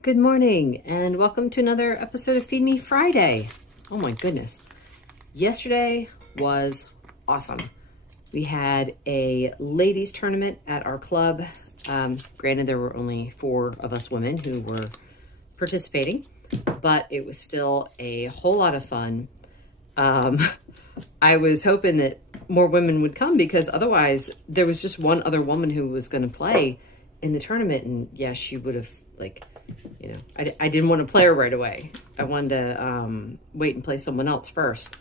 Good morning and welcome to another episode of Feed Me Friday. Oh my goodness. Yesterday was awesome. We had a ladies tournament at our club. Granted, there were only 4 of us women who were participating, but it was still a whole lot of fun. I was hoping that more women would come because otherwise there was just one other woman who was going to play in the tournament. And yeah, she would have I didn't want to play her right away. I wanted to wait and play someone else first.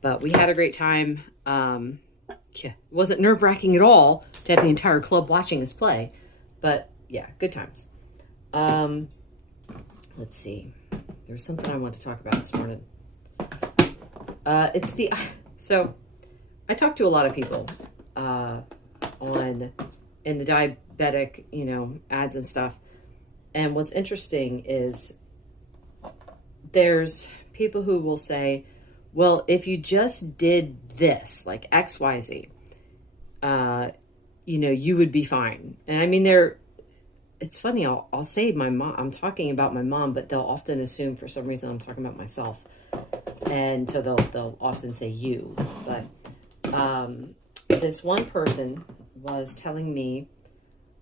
But we had a great time. It wasn't nerve-wracking at all to have the entire club watching us play. But yeah, good times. Let's see. There was something I wanted to talk about this morning. So I talked to a lot of people in the diabetic, ads and stuff. And what's interesting is there's people who will say, well, if you just did this, like XYZ, you would be fine. And I mean, it's funny, I'll say my mom, I'm talking about my mom, but they'll often assume for some reason I'm talking about myself. And so they'll often say you. But this one person was telling me,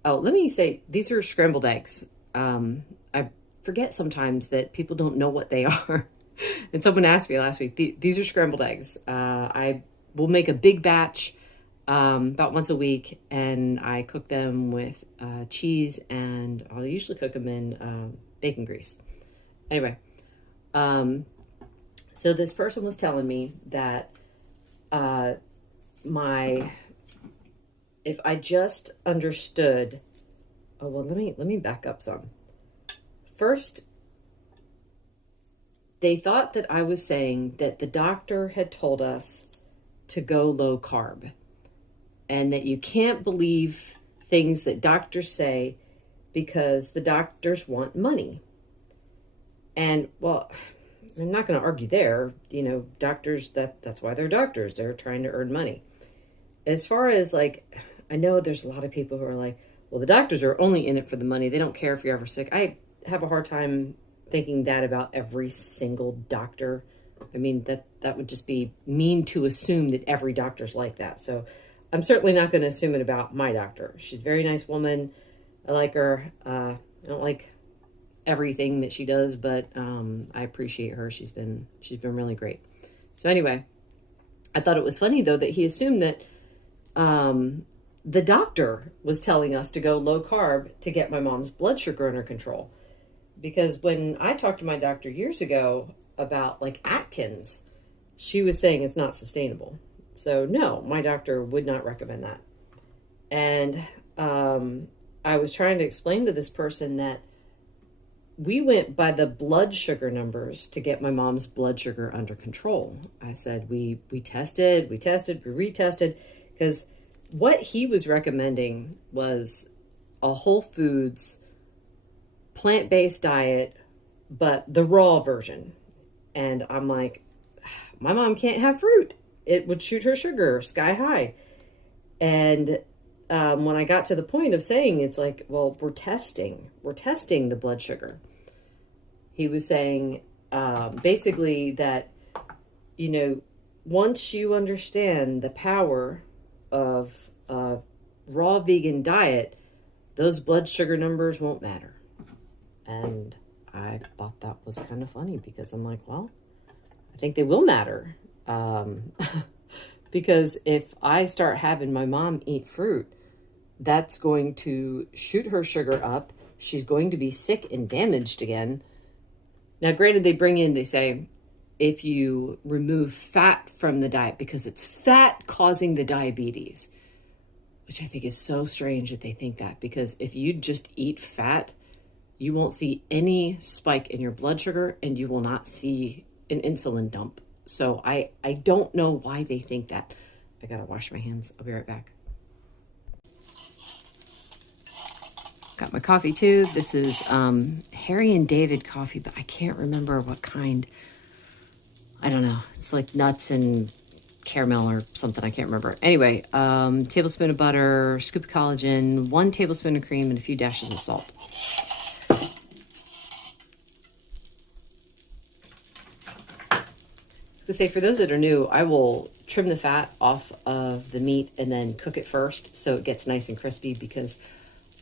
let me say, these are scrambled eggs. I forget sometimes that people don't know what they are. And someone asked me last week, these are scrambled eggs. I will make a big batch about once a week, and I cook them with cheese, and I'll usually cook them in bacon grease. Anyway, so this person was telling me that if I just understood. Oh, well, let me back up some. First, they thought that I was saying that the doctor had told us to go low carb and that you can't believe things that doctors say because the doctors want money. And, well, I'm not going to argue there. Doctors, that's why they're doctors. They're trying to earn money. As far as, I know there's a lot of people who are like, well, the doctors are only in it for the money. They don't care if you're ever sick. I have a hard time thinking that about every single doctor. I mean, that would just be mean to assume that every doctor's like that. So I'm certainly not going to assume it about my doctor. She's a very nice woman. I like her. I don't like everything that she does, but I appreciate her. She's been really great. So anyway, I thought it was funny, though, that he assumed that the doctor was telling us to go low carb to get my mom's blood sugar under control. Because when I talked to my doctor years ago about Atkins, she was saying it's not sustainable. So no, my doctor would not recommend that. And I was trying to explain to this person that we went by the blood sugar numbers to get my mom's blood sugar under control. I said, we tested, we retested, because what he was recommending was a whole foods, plant-based diet, but the raw version. And I'm like, my mom can't have fruit. It would shoot her sugar sky high. And when I got to the point of saying, it's like, well, we're testing the blood sugar. He was saying basically that, once you understand the power of a raw vegan diet, those blood sugar numbers won't matter. And I thought that was kind of funny because I'm like, well, I think they will matter. Because if I start having my mom eat fruit, that's going to shoot her sugar up. She's going to be sick and damaged again. Now, granted, they say, if you remove fat from the diet, because it's fat causing the diabetes, which I think is so strange that they think that, because if you just eat fat, you won't see any spike in your blood sugar and you will not see an insulin dump. So I don't know why they think that. I gotta wash my hands. I'll be right back. Got my coffee too. This is Harry and David coffee, but I can't remember what kind. I don't know. It's like nuts and caramel or something. I can't remember. Anyway, tablespoon of butter, scoop of collagen, 1 tablespoon of cream, and a few dashes of salt. To say, for those that are new, I will trim the fat off of the meat and then cook it first so it gets nice and crispy, because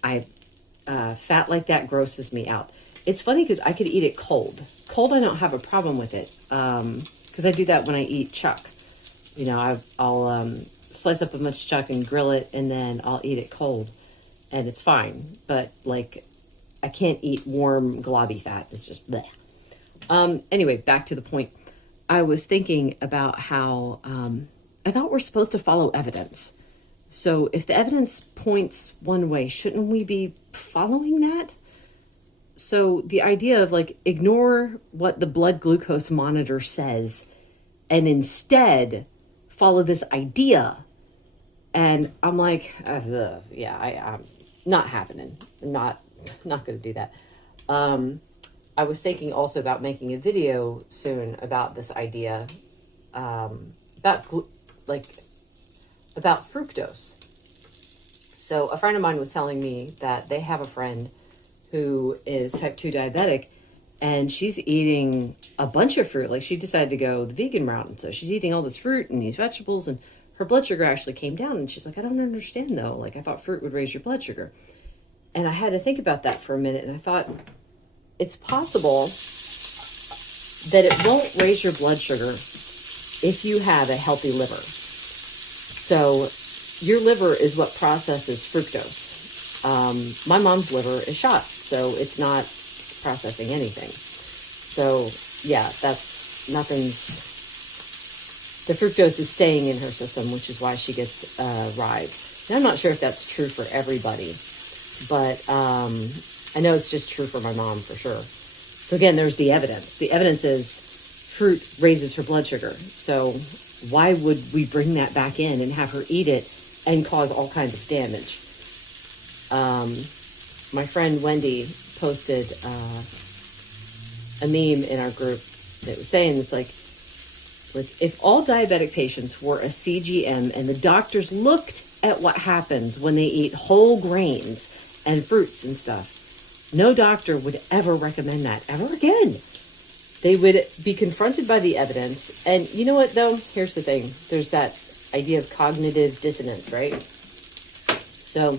fat like that grosses me out. It's funny because I could eat it cold. Cold, I don't have a problem with it, because I do that when I eat chuck. I'll slice up a bunch of chuck and grill it, and then I'll eat it cold, and it's fine. But like, I can't eat warm globby fat. It's just bleh. Anyway, back to the point. I was thinking about how I thought we're supposed to follow evidence. So if the evidence points one way, shouldn't we be following that? So the idea of like, ignore what the blood glucose monitor says and instead follow this idea. And I'm like, I'm not happening. Not going to do that. I was thinking also about making a video soon about this idea, about fructose. So a friend of mine was telling me that they have a friend who is type 2 diabetic, and she's eating a bunch of fruit. Like, she decided to go the vegan route, and so she's eating all this fruit and these vegetables, and her blood sugar actually came down. And she's like, I don't understand though. Like, I thought fruit would raise your blood sugar. And I had to think about that for a minute, and I thought, it's possible that it won't raise your blood sugar if you have a healthy liver. So your liver is what processes fructose. My mom's liver is shot, so it's not processing anything. So yeah, the fructose is staying in her system, which is why she gets rise. And I'm not sure if that's true for everybody, but I know it's just true for my mom for sure. So again, there's the evidence. The evidence is fruit raises her blood sugar. So why would we bring that back in and have her eat it and cause all kinds of damage? My friend Wendy posted a meme in our group that was saying, it's like, if all diabetic patients were a CGM and the doctors looked at what happens when they eat whole grains and fruits and stuff, no doctor would ever recommend that ever again. They would be confronted by the evidence. And you know what, though? Here's the thing. There's that idea of cognitive dissonance, right? So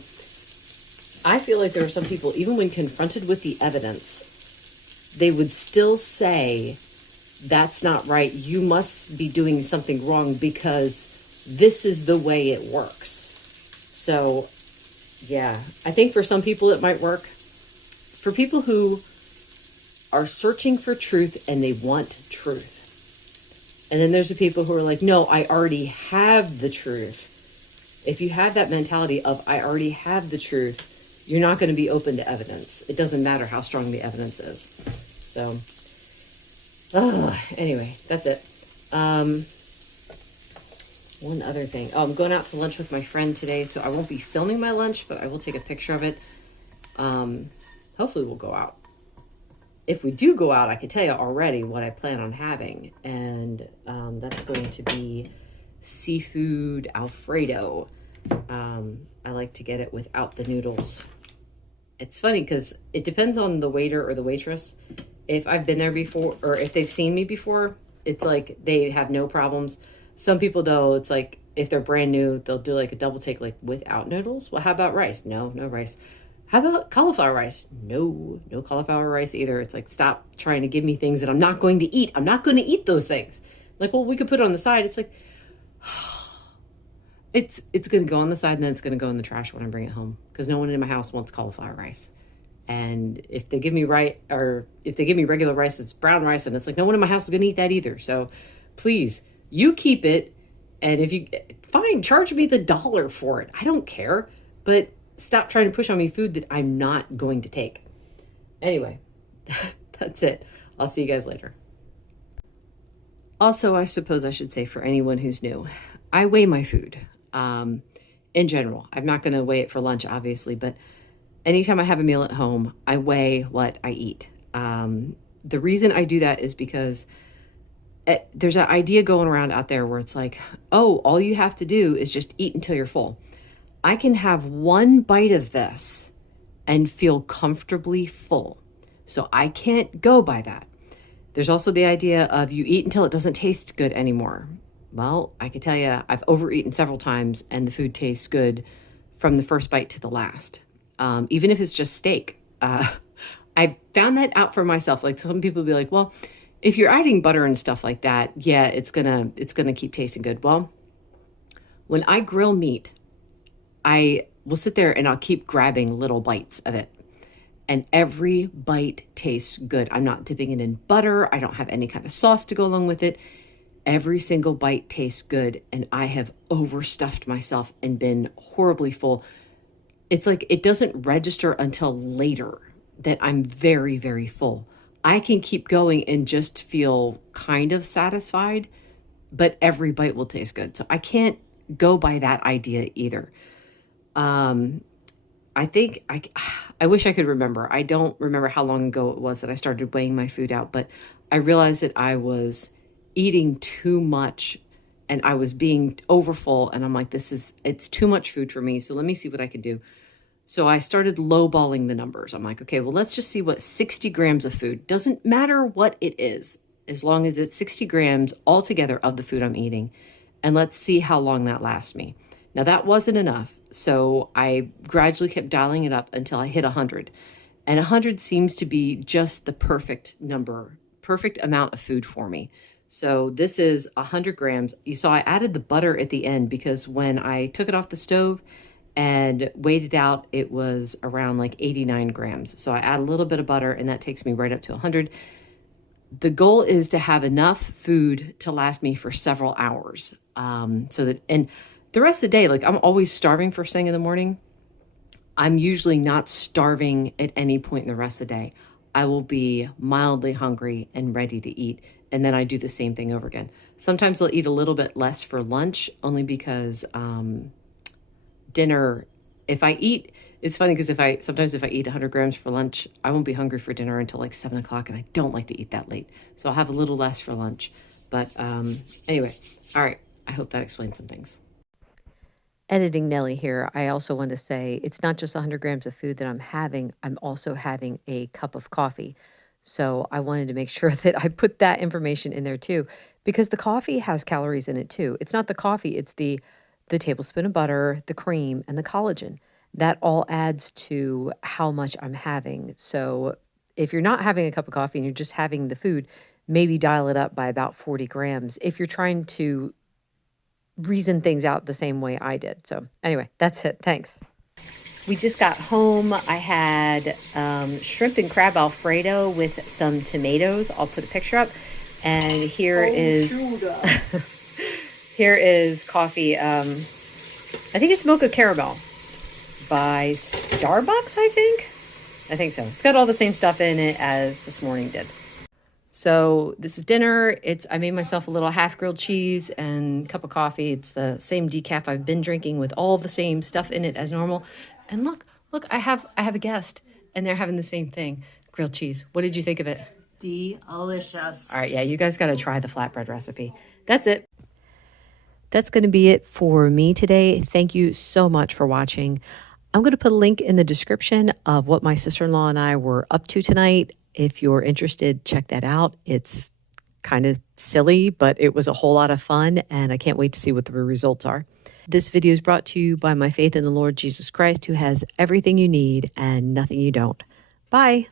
I feel like there are some people, even when confronted with the evidence, they would still say, that's not right. You must be doing something wrong because this is the way it works. So yeah, I think for some people it might work. For people who are searching for truth and they want truth. And then there's the people who are like, no, I already have the truth. If you have that mentality of, I already have the truth, you're not going to be open to evidence. It doesn't matter how strong the evidence is. So, anyway, that's it. One other thing. I'm going out to lunch with my friend today, so I won't be filming my lunch, but I will take a picture of it. Hopefully we'll go out. If we do go out, I can tell you already what I plan on having. And that's going to be seafood Alfredo. I like to get it without the noodles. It's funny because it depends on the waiter or the waitress. If I've been there before, or if they've seen me before, it's like they have no problems. Some people, though, it's like if they're brand new, they'll do like a double take, like without noodles. Well, how about rice? No rice. How about cauliflower rice? No cauliflower rice either. It's like, stop trying to give me things that I'm not going to eat. I'm not going to eat those things. Like, well, we could put it on the side. It's like, it's going to go on the side and then it's going to go in the trash when I bring it home, because no one in my house wants cauliflower rice. And if they give me regular rice, it's brown rice, and it's like, no one in my house is going to eat that either. So please, you keep it. And if you, fine, charge me the $1 for it. I don't care, but stop trying to push on me food that I'm not going to take. Anyway, that's it. I'll see you guys later. Also, I suppose I should say, for anyone who's new, I weigh my food. In general, I'm not going to weigh it for lunch, obviously, but anytime I have a meal at home, I weigh what I eat. The reason I do that is because there's an idea going around out there where it's like, oh, all you have to do is just eat until you're full. I can have one bite of this and feel comfortably full. So I can't go by that. There's also the idea of you eat until it doesn't taste good anymore. Well, I can tell you, I've overeaten several times and the food tastes good from the first bite to the last, even if it's just steak. I found that out for myself. Like some people be like, well, if you're adding butter and stuff like that, yeah, it's gonna keep tasting good. Well, when I grill meat, I will sit there and I'll keep grabbing little bites of it. And every bite tastes good. I'm not dipping it in butter. I don't have any kind of sauce to go along with it. Every single bite tastes good. And I have overstuffed myself and been horribly full. It's like it doesn't register until later that I'm very, very full. I can keep going and just feel kind of satisfied, but every bite will taste good. So I can't go by that idea either. I think I wish I could remember. I don't remember how long ago it was that I started weighing my food out, but I realized that I was eating too much and I was being overfull, and I'm like, it's too much food for me. So let me see what I can do. So I started lowballing the numbers. I'm like, okay, well, let's just see what 60 grams of food, doesn't matter what it is, as long as it's 60 grams altogether of the food I'm eating. And let's see how long that lasts me. Now that wasn't enough. So I gradually kept dialing it up until I hit 100. And 100 seems to be just the perfect number, perfect amount of food for me. So this is 100 grams. You saw I added the butter at the end because when I took it off the stove and weighed it out, it was around like 89 grams. So I add a little bit of butter and that takes me right up to 100. The goal is to have enough food to last me for several hours. So that, and the rest of the day, like I'm always starving first thing in the morning. I'm usually not starving at any point in the rest of the day. I will be mildly hungry and ready to eat. And then I do the same thing over again. Sometimes I'll eat a little bit less for lunch only because dinner, if I eat, it's funny because sometimes if I eat 100 grams for lunch, I won't be hungry for dinner until like 7 o'clock, and I don't like to eat that late. So I'll have a little less for lunch. But anyway, all right. I hope that explains some things. Editing Nellie here, I also want to say it's not just 100 grams of food that I'm having. I'm also having a cup of coffee. So I wanted to make sure that I put that information in there too, because the coffee has calories in it too. It's not the coffee, it's the tablespoon of butter, the cream, and the collagen. That all adds to how much I'm having. So if you're not having a cup of coffee and you're just having the food, maybe dial it up by about 40 grams if you're trying to reason things out the same way I did. So anyway, that's it. Thanks. We just got home. I had shrimp and crab Alfredo with some tomatoes. I'll put a picture up. And here here is coffee. I think it's Mocha Caramel by Starbucks, I think so. It's got all the same stuff in it as this morning did. So this is dinner. I made myself a little half grilled cheese and cup of coffee. It's the same decaf I've been drinking with all the same stuff in it as normal. And look, I have a guest and they're having the same thing. Grilled cheese. What did you think of it? Delicious. All right, yeah, you guys got to try the flatbread recipe. That's it. That's going to be it for me today. Thank you so much for watching. I'm going to put a link in the description of what my sister-in-law and I were up to tonight. If you're interested, check that out. It's kind of silly, but it was a whole lot of fun, and I can't wait to see what the results are. This video is brought to you by my faith in the Lord Jesus Christ, who has everything you need and nothing you don't. Bye.